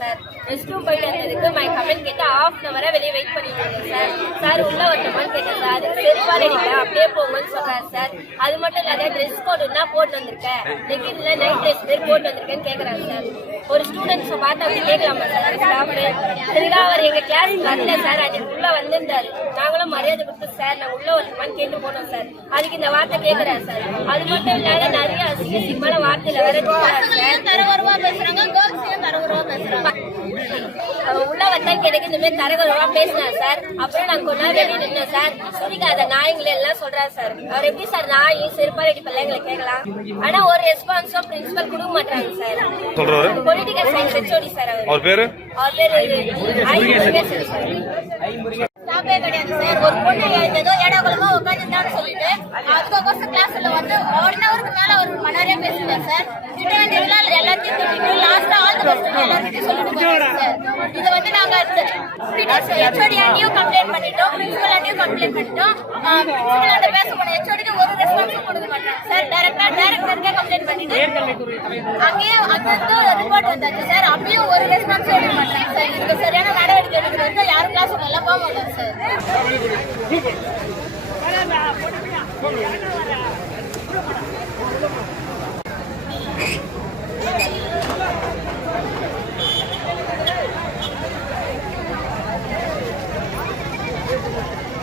Sir. Rest room போயிட்டு வந்ததுக்கு my comment கேட்டு ஆஃப் அன் அவரை வெளியே வெயிட் பண்ணிட்டு இருந்தோம் சார். சார் உள்ள வரணுமான்னு கேட்டேன் சார். அதுக்கு அடிப்பேன் அப்படியே போங்கன்னு சொன்னார் சார். அது மட்டும் இல்லாத ட்ரெஸ் கோடுனா போட்டு வந்திருக்கேன். லெகின்ல நைட் ட்ரெஸ் பேர் போட்டு வந்திருக்கேன்னு கேட்குறாங்க சார். ஒரு ஸ்டூடெண்ட்ஸ் பார்த்து அப்படி கேட்கலாமா சார்? ஸ்டாஃப் சரிடா அவர் எங்க கிளாஸ் வரல சார். அன்னைக்கு உள்ள வந்திருந்தாரு. நாங்களும் மரியாதை கொடுத்து சார் நான் உள்ள வரணுமான்னு கேட்டு போனோம் சார். அதுக்கு இந்த வார்த்தை கேட்கறாரு சார். அது மட்டும் இல்லாத நிறைய அசிங்கமான வார்த்தையில வேற திட்டுறாரு சார் உள்ள வந்தா எனக்கு இந்த மாதிரி தரகுறவா பேசினார் சார். அப்புறம் நான் கொஞ்ச நேரம் வெளியே நின்னேன் சார். சுரிக்காத நாய்ங்களே எல்லாம் சொல்றாரு சார். அவர் எப்படி சார் நாய் செருப்பால் அடிப்பெல்லாம் எங்களை கேட்கலாம்? ஆனா ஒரு ரெஸ்பான்ஸும் பிரின்சிபல் கொடுக்க மாட்டாங்க சார். சொல்றவரு பொலிட்டிக்கல் சயின்ஸ் ஹெச்ஓடி சார் அவர். அவர் பேரு? அவர் பேரு ஐ சார். ஸ்டாப்பே கிடையாது சார். ஒரு பொண்ணு ஏதோ ஏடாகுலமா உட்காந்துட்டான்னு சொல்லிட்டு அதுக்கோசம் கிளாஸ்ல வந்து ஒன் ஹவருக்கு மேல ஒரு மணி நேரம் பேசுவார் சார். திட்ட எல்லாத்தையும் திட்டிட்டு வந்து நாங்க ஹெச்ஓடி ஆண்டியும் கம்ப்ளைண்ட் பண்ணிட்டோம் பிரின்சிபல் ஆண்டியும் கம்ப்ளைண்ட் பண்ணிட்டோம் பிரின்சிபல் பேச போன ஹெச்ஓடிக்கு ஒரு ரெஸ்பான்ஸும் கொடுக்க மாட்டாங்க சார் டைரக்டா டைரக்டருக்கே கம்ப்ளைண்ட் பண்ணிட்டு அங்கேயும் ரிப்போர்ட் வந்தாச்சு சார் அப்பயும் ஒரு ரெஸ்பான்ஸ் எடுக்க மாட்டாங்க சார் இதுக்கு சரியான நடவடிக்கை எடுக்கிறது யாரும் கிளாஸ் எல்லாம் போக மாட்டாங்க சார்